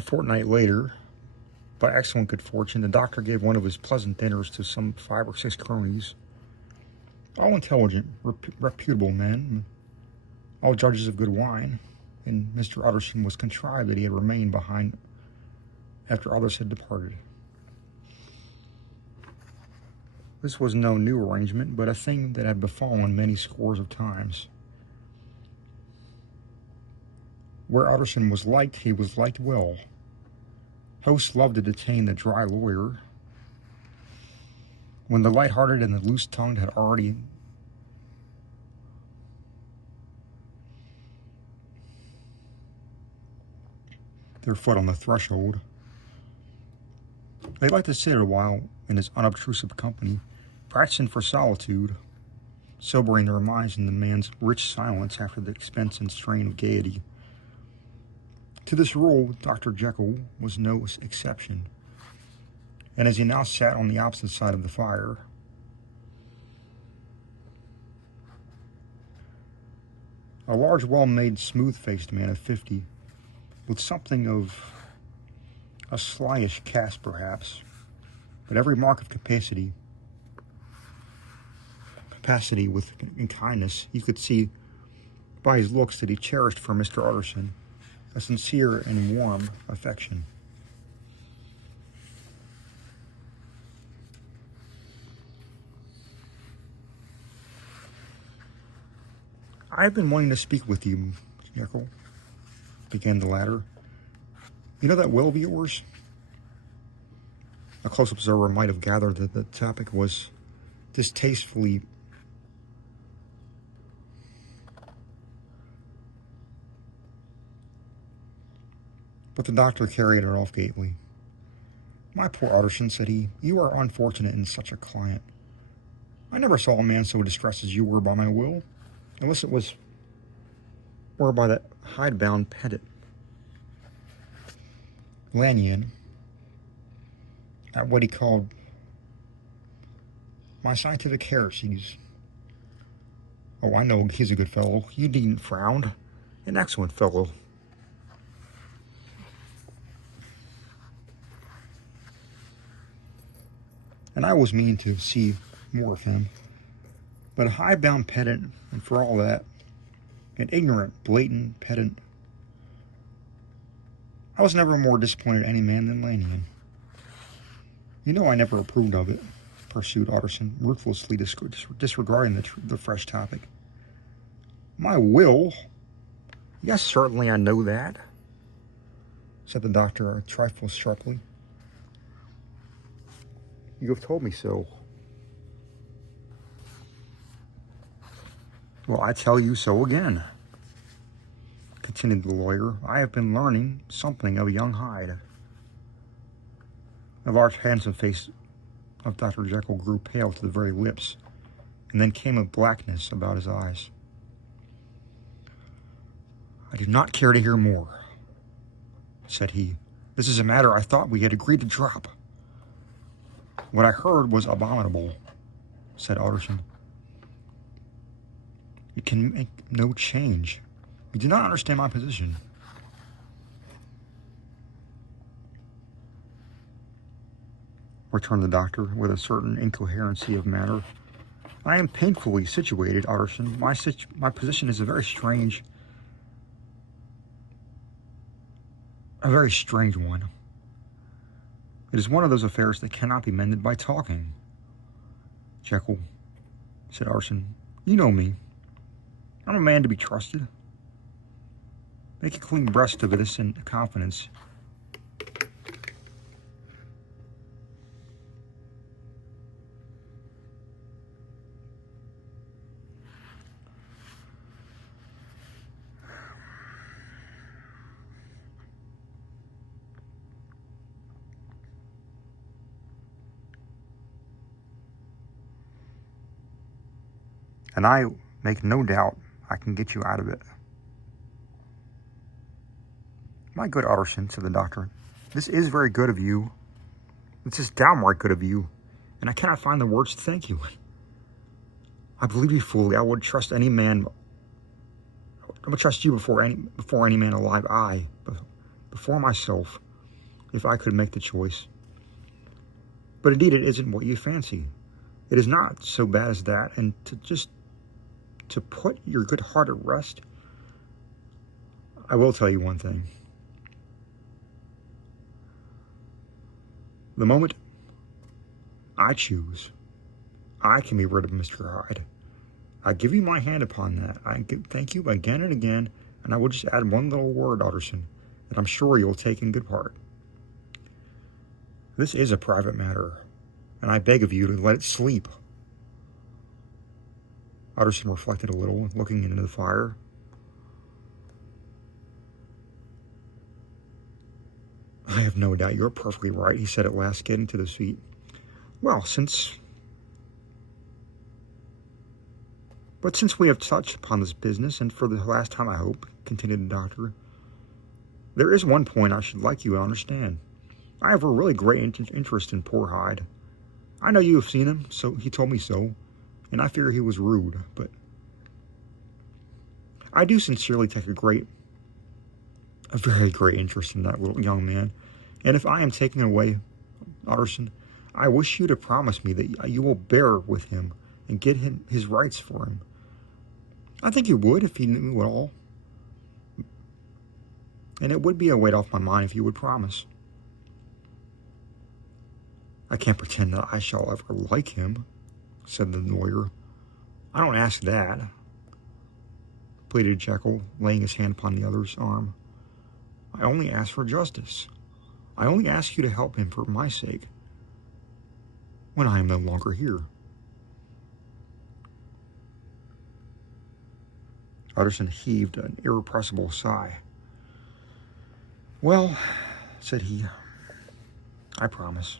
A fortnight later, by excellent good fortune, the doctor gave one of his pleasant dinners to some 5 or 6 cronies, all intelligent, reputable men, all judges of good wine, and Mr. Utterson was contrived that he had remained behind after others had departed. This was no new arrangement, but a thing that had befallen many scores of times. Where Utterson was liked, he was liked well. Hosts loved to detain the dry lawyer. When the light-hearted and the loose-tongued had already their foot on the threshold, they liked to sit a while in his unobtrusive company, practicing for solitude, sobering their minds in the man's rich silence after the expense and strain of gaiety. To this rule, Dr. Jekyll was no exception, and as he now sat on the opposite side of the fire, a large, well-made, smooth-faced man of 50, with something of a slyish cast perhaps, but every mark of capacity in kindness, you could see by his looks that he cherished for Mr. Utterson a sincere and warm affection. "I have been wanting to speak with you, Jekyll," began the latter. "You know that will of yours?" A close observer might have gathered that the topic was distastefully but the doctor carried it off gaily. "My poor Utterson," said he, "you are unfortunate in such a client. I never saw a man so distressed as you were by my will, unless it were by that hide-bound pendant. Lanyon, at what he called my scientific heresies. Oh, I know he's a good fellow. You needn't frown. An excellent fellow. And I was mean to see more of him. But a high-bound pedant, and for all that, an ignorant, blatant pedant. I was never more disappointed in any man than Lanyon. You know I never approved of it," pursued Utterson, ruthlessly disregarding the fresh topic. "My will? Yes, certainly I know that," said the doctor a trifle sharply. "You have told me so." "Well, I tell you so again," continued the lawyer. "I have been learning something of young Hyde." The large, handsome face of Dr. Jekyll grew pale to the very lips, and then came a blackness about his eyes. "I do not care to hear more," said he. "This is a matter I thought we had agreed to drop." "What I heard was abominable," said Utterson. "It can make no change. You do not understand my position." Returned the doctor with a certain incoherency of manner. "I am painfully situated, Utterson. My position is a very strange one. It is one of those affairs that cannot be mended by talking." "Jekyll," said Utterson, "you know me. I'm a man to be trusted. Make a clean breast of this in confidence. And I make no doubt I can get you out of it." "My good Utterson," said the doctor, "this is very good of you. This is downright good of you, and I cannot find the words to thank you. I believe you fully. I would trust any man. I would trust you before any man alive. I, before myself. if I could make the choice. But indeed, it isn't what you fancy. It is not so bad as that, and to put your good heart at rest, I will tell you one thing. The moment I choose, I can be rid of Mr. Hyde. I give you my hand upon that. Thank you again and again, and I will just add one little word, Utterson, that I'm sure you'll take in good part. This is a private matter, and I beg of you to let it sleep. Utterson reflected a little, looking into the fire. I have no doubt you're perfectly right, he said at last, getting to his feet. Well, since we have touched upon this business, and for the last time I hope, continued the doctor, there is one point I should like you to understand. I have a really great interest in poor Hyde. I know you have seen him, so he told me so, and I fear he was rude, but I do sincerely take a very great interest in that little young man. And if I am taken away, Utterson, I wish you to promise me that you will bear with him and get him his rights for him. I think you would if he knew it all. And it would be a weight off my mind if you would promise. I can't pretend that I shall ever like him, said the lawyer. I don't ask that, pleaded Jekyll, laying his hand upon the other's arm. I only ask for justice. I only ask you to help him for my sake, when I am no longer here. Utterson heaved an irrepressible sigh. Well, said he, I promise.